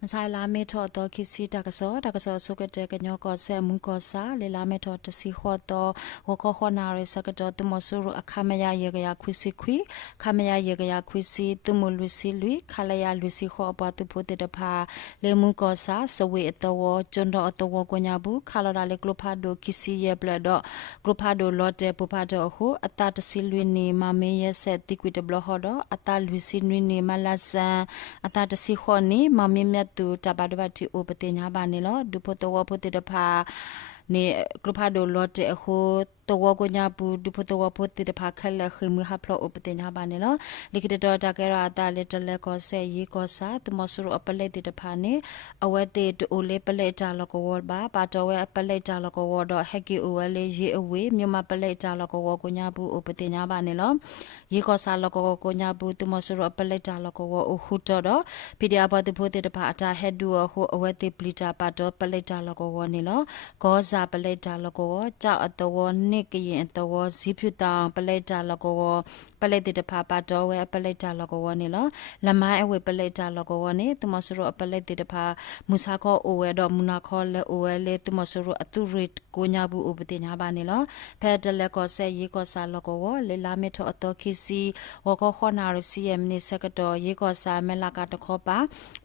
มันใช่ลาเมทอตอคิซีตากะซอสุกเตกันยอกอแซมุงกอซาเลลาเมทอตสิขอตอหัวข้อขนาเรสักตอตุมอสุรุอะคามยาเยกยาควิซิควิคามยาเยกยาควิซีตุมุลุซิลุยคาลยาลุซิขอปะตุโพเตตพาเลมุงกอซาสเวอตวจุนดอตวกญาบุคาลราเลกลพาโดคิซีเยเปลดอกลพาโดลอเตปุพาโดโหอะตาตซิลุยนีมาเมเยเซติควิตบลอฮดออะตาลุซินุยนีมาลาซาอะตาตซิขอนีมาเมเมตูตาบาดบาติโอปเตญาบานีลอดุพตวพเตตพาနေကလဖာဒိုလော့တဲ့အခုတောကညာပူဒုဖတောဖို့တိတဖာခက်လက်ခိမဟာဖလောဥပတင်ညာပါနေလောလိကိတတော်တကရအတာလက်တလက်ကောဆဲရီကောစာတမဆူအပလက်တိတဖာနေအဝဲတေတိုလေပလက်တာလကောဝဘာပါတော်ဝဲပလက်တာလကောဝတော့ဟက်ကီအိုဝဲလေးရေအဝေးမြမပလက်တာလကောဝကညာပူဥပတင်ညာပါနေလောရီကောစာလကောကညာပူတမဆူအပလက်တာလကောဝအခုတော့ပီဒီအဘတ်ဖို့တိတဖာအတာဟက်ဒူအခုအဝဲတေပလီတာပါတော့ပလက်တာလကောဝနေလောကောစာပလက်တာလကောကြောက်အတော်နိကရင်အတော်ဇီဖြူတောင်ပလက်တာလကောပလက်တိတဖာပါတော်ဝဲပလက်တာလကောနေလောလမိုင်းအဝဲပလက်တာလကောနေတမဆရပလက်တိတဖာမူစာခောအိုဝဲတော့မူနာခောလဲအိုဝဲလေတမဆရအတူရစ်ကိုညာဘူးဥပတိညာပါနေလောဖဲတလက်ကောဆဲရေကောစာလကောလေလာမေထောအတော်ခီစီဝခောခောနာရစီယမ်နေစကတော်ရေကောစာမဲလာကတခောပါ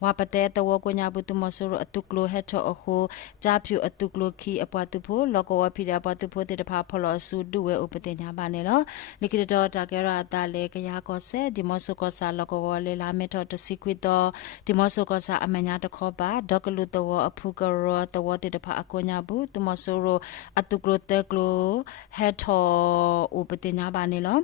ဝပတဲတဝကိုညာဘူးတမဆရအတူကလိုဟက်ထောအခုဂျာဖြူအတူကလိုခီအပွားတူဖို့လကောဖိဒါပွားတူဖို့တေတဖာဖလောဆူဒူဝဲဥပတိညာပါနေလောလိကိတော်တာကရတာလေကရကောဆဲဒီမောဆုကောစာလကောလေလာမေထောတစီခွီတော်ဒီမောဆုကောစာအမညာတခောပါဒေါကလူတော်အဖုကရောတော်တေတဖာအကိုညာဘူးတမဆူရအတူကလိုတဲကလိုဟက်ထောဥပတိညာပါနေလော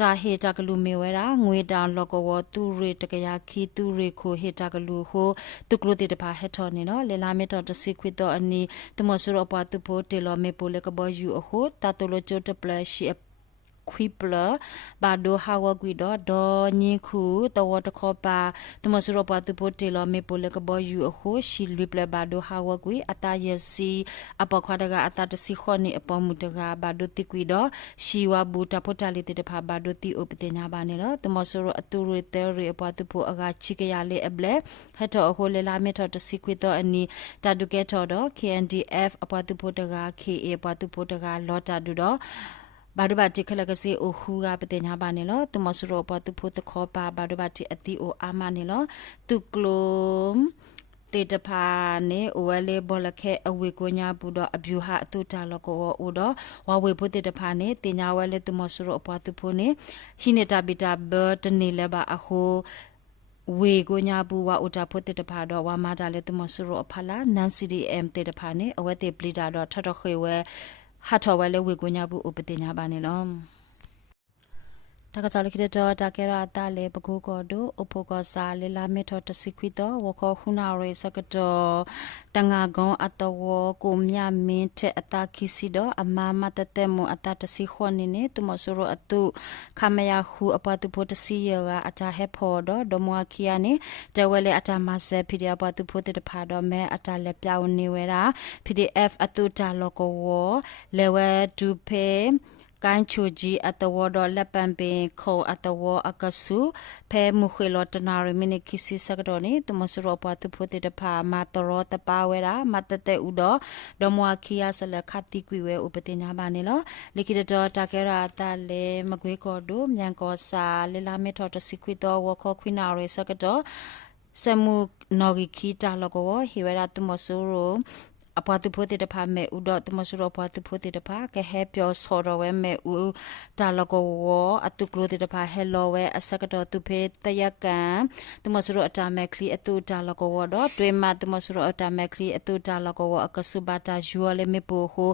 တာဟေတာကလူမေဝဲတာငွေတောင်လောကဝတူရေတကရခီတူရေခိုဟေတာကလူဟိုတုကလိုတေတဖာဟက်ထော်နေနော်လေလာမေတော်တစီခွီတော်အနီတမဆူရပွားတူဖို့တေလောမေပိုလေကဘောယူအခုတာတလိုချိုတပလရှိခွီပလဘာဒိုဟာဝကွီဒေါ်ဒေါ်ညင်ခုတဝတခောပါတမဆူရပတူပိုတေလမေပိုလကဘောယူအခုရှီလီပလဘာဒိုဟာဝကွီအတာယစီအပခွာဒကအတာတစီခောနေအပေါ်မူတကဘာဒိုတိကွီဒေါ်ရှီဝဘူတပိုတလီတေတဖာဘာဒိုတီအိုပတေညာပါနေလောတမဆူရအတူရတဲရအပတူပိုအကချိကရလေအဘလေဟက်တော်အခုလေလာမေတော်တစီကွီတော်အနီတာဒုကဲတော်တော့ KNDF အပတူပိုတက KA အပတူပိုတကလောတာဒူတော့ဘာဒဘတိခလကစီအိုခူကပတင်ညာပါနေလောတမဆရောပတူဖို့တခောပါဘာဒဘတိအတီအိုအာမနေလောတုကလုံးတေတဖာနေအိုဝဲလေဘောလခဲအဝေကိုညာဘူးတော့အဗျူဟာအတူတာလကောအိုတော့ဝဝေဖို့တေတဖာနေတင်ညာဝဲလေတမဆရောပတူဖို့နေဟိနေတာဘီတာဘတ်နေလေပါအခုဝေကိုညာဘူးဝအိုတာဖို့တေတဖာတော့ဝမာတာလေတမဆရောဖလာနန်စီဒီအမ်တေတဖာနေအဝဲတေပလီတာတော့ထထခွေဝဲဟာထော်ဝဲလေဝေကိုညာဘူးဥပတိညာပါနေလောတကစားလိခိတတကရတာလေပကူကောဒိုအဖိုကောစာလေလာမေထောတစီခွီတော့ဝခောခုနာရေစကတော်တငါကွန်အတဝကိုမြမင်းတဲ့အတာခိစီတော့အမမတတဲမအတာတစီခွန်နေနေတမဆရအတုခမယခုအပတုဖို့တစီရကအတာဟက်ဖော်တော့ဒမွာခီယာနေတဝဲလေအတာမဆဲဖီဒီအပတုဖို့တဖာတော့မဲအတာလက်ပြောင်းနေဝဲတာ PDF အတုတာလောကဝလေဝဲဒူဖေကန်ချူဂျီအတဝဒလက်ပံပင်ခေါအတဝအကဆူဖဲမူခွေလောတနာရမီနိခိစီစကတော်နေတမဆရပတုဖို့တေတဖာမာတရောတပါဝဲတာမတတဲ့ဥတော်ဒမွာခီယာဆလခတိကွေဝဲဥပတိညာပါနေလောလိခိတတော်တကရတာလေမကွေးကောတို့မြန်ကောစာလေလာမေထောတစီခွေတော်ဝခောခွိနာရစကတော်စမှုနော်ဂီခီတာလကောဟီဝဲတာတမဆရအပွားသူဖို့တဲ့တဖာမဲဥဒတမဆူရပွားသူဖို့တဲ့တဖာကဟဲပြောဆော်ရဝဲမဲဥတာလကောဝအတုကလိုတဲ့တဖာဟဲလောဝဲအစကတော့သူဖေတရကန်တမဆူရအတာမဲခလီအတုတာလကောဝတော့တွဲမတမဆူရအတာမဲခလီအတုတာလကောဝအကဆုဘတာယူလေမေပိုဟို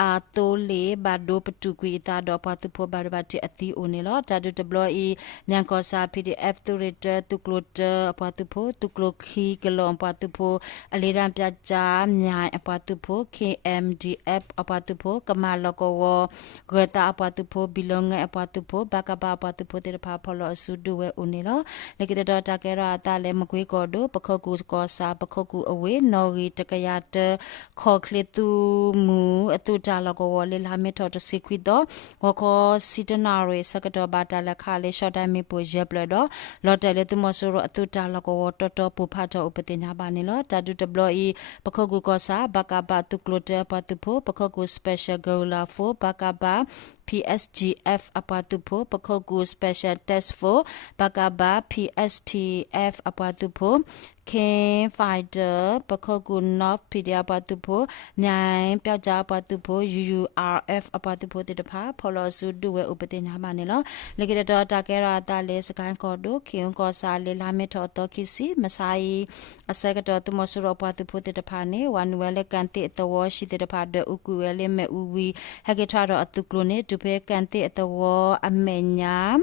အာတိုလေဘာဒိုပတူကွီတာတော့ပွားသူဖို့ဘာဘတိအတီအိုနေလောတာဒူတဘလီမြန်ကောစာ PDF တူရတတုကလိုတပွားသူဖို့တုကလိုခီကလောပွားသူဖို့အလေးရန်ပြကြမြိုင် apatupo KMDF apatupo kamaloko geta apatupo bilong apatupo bakaba apatupo te pa polo sudu we unilo lekita dota kera tale mkwi kodo pakoku ko sa pakoku awe nori takayata kokletu mu atuta loko le lame to sikwido woko sitanare sakato bata la khale shota mi po jebledo lotele tumosuro atuta loko toto pupata upatinya banilo tadu tabloi pakoku ko sa bakaba tuklote patupo pakoku special gola fo bakaba PSGF apatupo pakoku special test for bakaba PSTF apatupo King Fighter pakoku nop pedia apatupo nyai pyaja apatupo UURF apatupo te pa polo su duwe upatinya manilo legida takera tale sakan kodo king ko sa le lame to kisi masai asagato tumosuro apatupo te pa ne wanwele kanti to washi te pa de ukuele me uwi hagetaro atuklone tupe kanti to wo amenya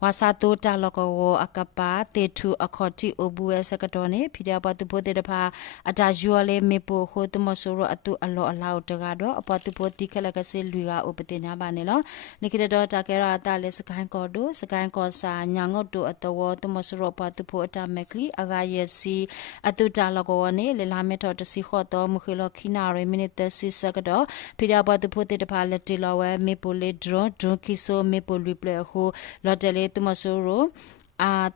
wasato taloko akapa te tu akoti obuwe sakatone pidia patupo te pa atajuale mepo hotumosuro atu allo allow tagado apatupo tikala kase luiga upatinya banelo nikida takera tale sakan kodo sakan ko sa nyangoto atawo tumosuro patupo atamekli agayesi atu taloko ne le lameto to si khoto mukhilo khinare minute si sakado pidia patupo te pa letilawe mepo le drone kiso mepo replay ho lotele tumosuro a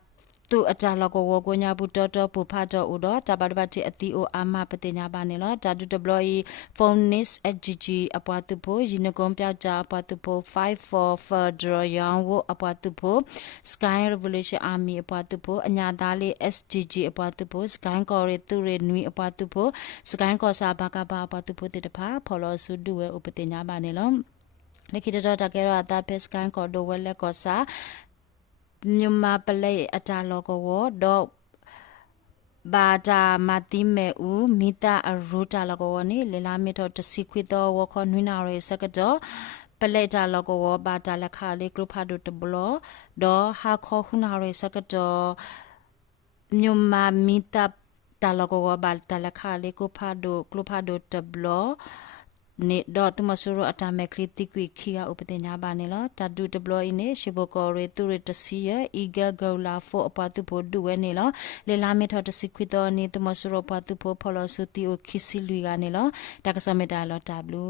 tu atalako wogo nya butoto pupato udo tabadbati ati o ama patinya banelo tadu deploy phonenis gg apatupo yinegom pyaja apatupo 54 further yang apatupo sky revolution army apatupo anyadale sgg apatupo sky kore ture nui apatupo sky ko sa bakaba apatupo tepa polo suduwe upatinya banelo lekida takero ata peskan ko do wele ko sa nyuma pale ataloko wo do bata matime u mita aruta lako ni lela mito to sikwito wo ko nuina re sakato pale taloko wo bata la khale group hadu to blo do ha kho huna re sakato nyuma mita taloko wo bata la khale ko phado group hadu to blo ne do tumasuro atame kritikwi khia upatinya banelo tadu deploy ne shiboko re tu re tsia iga gola fo apatu bodu we ne lo le lame tho tasikwito ne tumasuro patu po pholo suti o khisi lui ga ne lo takasame da lo tablu